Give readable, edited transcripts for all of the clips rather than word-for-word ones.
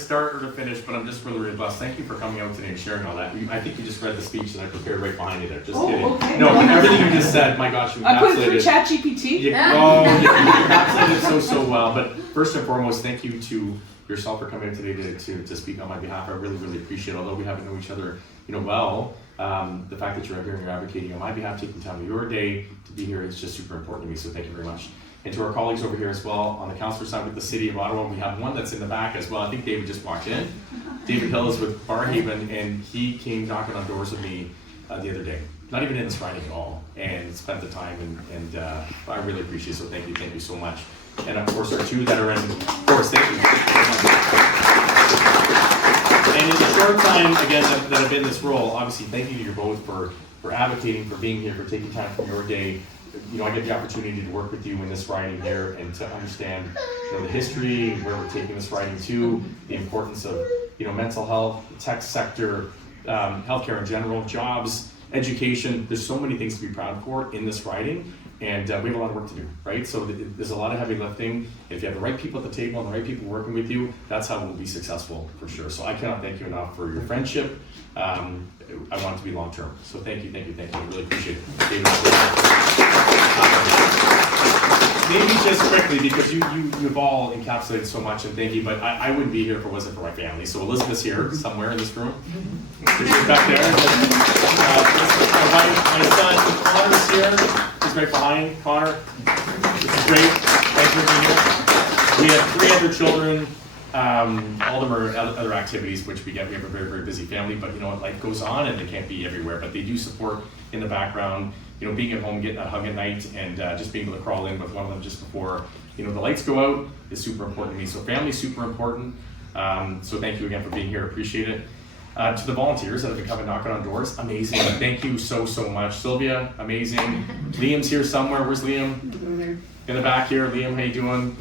start or to finish, but I'm just really, really blessed. Thank you for coming out today and sharing all that. I think you just read the speech that I prepared right behind you there. Just kidding. Okay. No, everything you just said, my gosh, you encapsulated. I put it through ChatGPT. You encapsulated so well. But first and foremost, thank you to yourself for coming in today to speak on my behalf. I really, really appreciate it. Although we haven't known each other, well, the fact that you're out here and you're advocating on my behalf, taking time of your day to be here, is just super important to me. So thank you very much. And to our colleagues over here as well, on the councillor side with the City of Ottawa, we have one that's in the back as well. I think David just walked in. David Hill is with Barhaven, and he came knocking on doors with me the other day. Not even in this riding at all, and spent the time, and I really appreciate it. So thank you so much. And of course, our two that are in force, thank you. And in the short time, again, that I've been in this role, obviously, thank you to you both for advocating, for being here, for taking time from your day. I get the opportunity to work with you in this riding here and to understand, the history, where we're taking this riding to, the importance of, mental health, the tech sector, healthcare in general, jobs, education. There's so many things to be proud for in this riding, and we have a lot of work to do, right? So there's a lot of heavy lifting. If you have the right people at the table and the right people working with you, that's how we'll be successful for sure. So I cannot thank you enough for your friendship. I want it to be long term. So thank you. I really appreciate it. Maybe just quickly, because you've all encapsulated so much, and thank you, but I wouldn't be here if it wasn't for my family. So Elizabeth's here somewhere in this room. She's back there. My wife, my son, Connor's here. He's right behind. Connor, this is great. Thanks for being here. We have 3 other children. All of them are other activities, which we have a very, very busy family, but life goes on and they can't be everywhere, but they do support in the background, being at home, getting that hug at night, and just being able to crawl in with one of them just before, the lights go out is super important to me. So family's super important. So thank you again for being here. Appreciate it. To the volunteers that have been coming knocking on doors, amazing. Thank you so much. Sylvia, amazing. Liam's here somewhere. Where's Liam? In the back here. Liam, how you doing?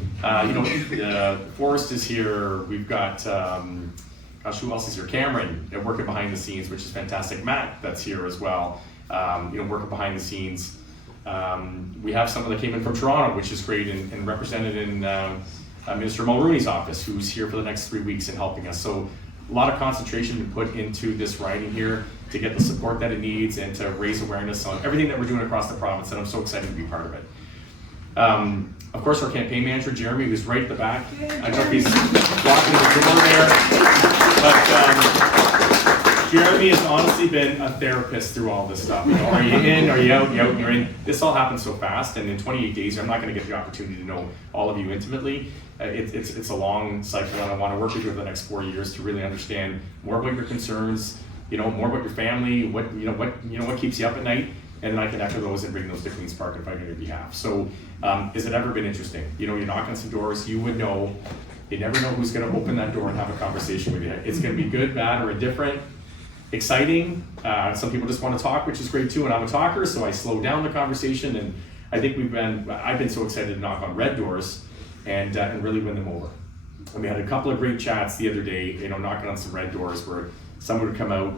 Forrest is here. We've got, gosh, who else is here? Cameron, working behind the scenes, which is fantastic. Matt, that's here as well, working behind the scenes. We have someone that came in from Toronto, which is great, and represented in Minister Mulrooney's office, who's here for the next 3 weeks and helping us. So a lot of concentration been put into this riding here to get the support that it needs and to raise awareness on everything that we're doing across the province, and I'm so excited to be part of it. Of course, our campaign manager, Jeremy, who's right at the back. I don't know if he's walking the door there. But Jeremy has honestly been a therapist through all this stuff. Are you in, are you out, you're in. This all happens so fast, and in 28 days, I'm not going to get the opportunity to know all of you intimately. It's a long cycle, and I want to work with you over the next 4 years to really understand more about your concerns, more about your family, what keeps you up at night. And then I can echo those and bring those to Queen's Park and fight on your behalf. So, has it ever been interesting? You knock on some doors, you would know. You never know who's going to open that door and have a conversation with you. It's going to be good, bad, or indifferent, exciting. Some people just want to talk, which is great too. And I'm a talker, so I slow down the conversation. And I think I've been so excited to knock on red doors and really win them over. And we had a couple of great chats the other day, knocking on some red doors where someone would come out.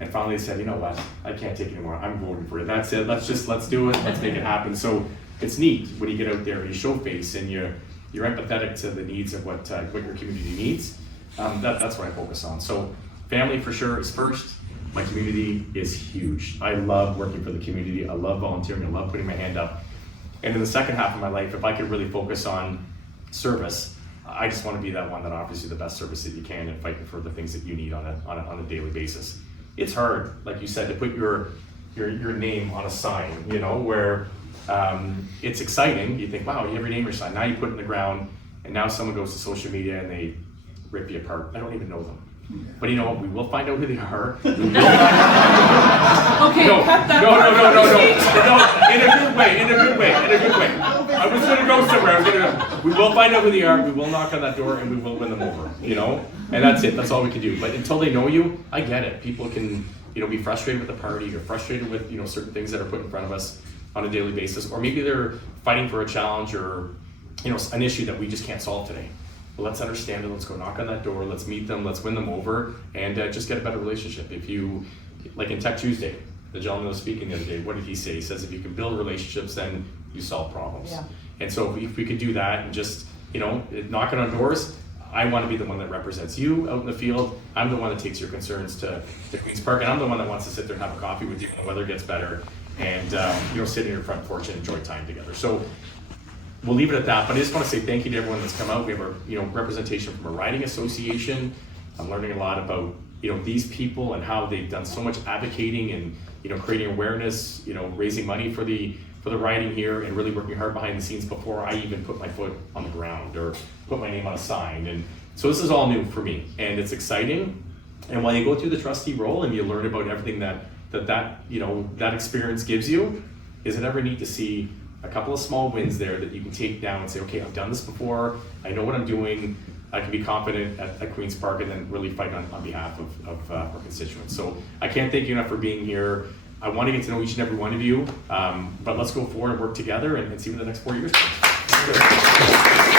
And finally said, you know what, I can't take it anymore. I'm voting for you. That's it. Let's do it. Let's make it happen. So it's neat when you get out there and you show face and you're empathetic to the needs of what your community needs. That's what I focus on. So family for sure is first. My community is huge. I love working for the community. I love volunteering. I love putting my hand up. And in the second half of my life, if I could really focus on service, I just want to be that one that offers you the best service that you can and fighting for the things that you need on a daily basis. It's hard, like you said, to put your name on a sign, where it's exciting. You think, wow, you have your name on your sign. Now you put it in the ground, and now someone goes to social media and they rip you apart. I don't even know them. But you know what? We will find out who they are. Okay, cut that part. No. In a good way. I was going to go somewhere. We will find out who they are. We will knock on that door, and we will win them over. And that's it. That's all we can do. But until they know you, I get it. People can, be frustrated with the party or frustrated with, certain things that are put in front of us on a daily basis, or maybe they're fighting for a challenge or, an issue that we just can't solve today. Well, let's understand it. Let's go knock on that door. Let's meet them. Let's win them over, and just get a better relationship. If you, like in Tech Tuesday, the gentleman was speaking the other day. What did he say? He says, if you can build relationships, then you solve problems. Yeah. And so if we could do that and just, knocking on doors, I want to be the one that represents you out in the field. I'm the one that takes your concerns to Queen's Park, and I'm the one that wants to sit there and have a coffee with you when the weather gets better, and sit in your front porch and enjoy time together. So we'll leave it at that. But I just want to say thank you to everyone that's come out. We have our representation from a riding association. I'm learning a lot about these people and how they've done so much advocating and creating awareness, raising money for the riding here, and really working hard behind the scenes before I even put my foot on the ground or put my name on a sign. And so this is all new for me, and it's exciting. And while you go through the trustee role and you learn about everything that experience gives you, is it ever neat to see a couple of small wins there that you can take down and say, okay, I've done this before, I know what I'm doing, I can be confident at Queen's Park, and then really fight on behalf of our constituents. So I can't thank you enough for being here. I want to get to know each and every one of you, but let's go forward and work together and see what the next 4 years brings.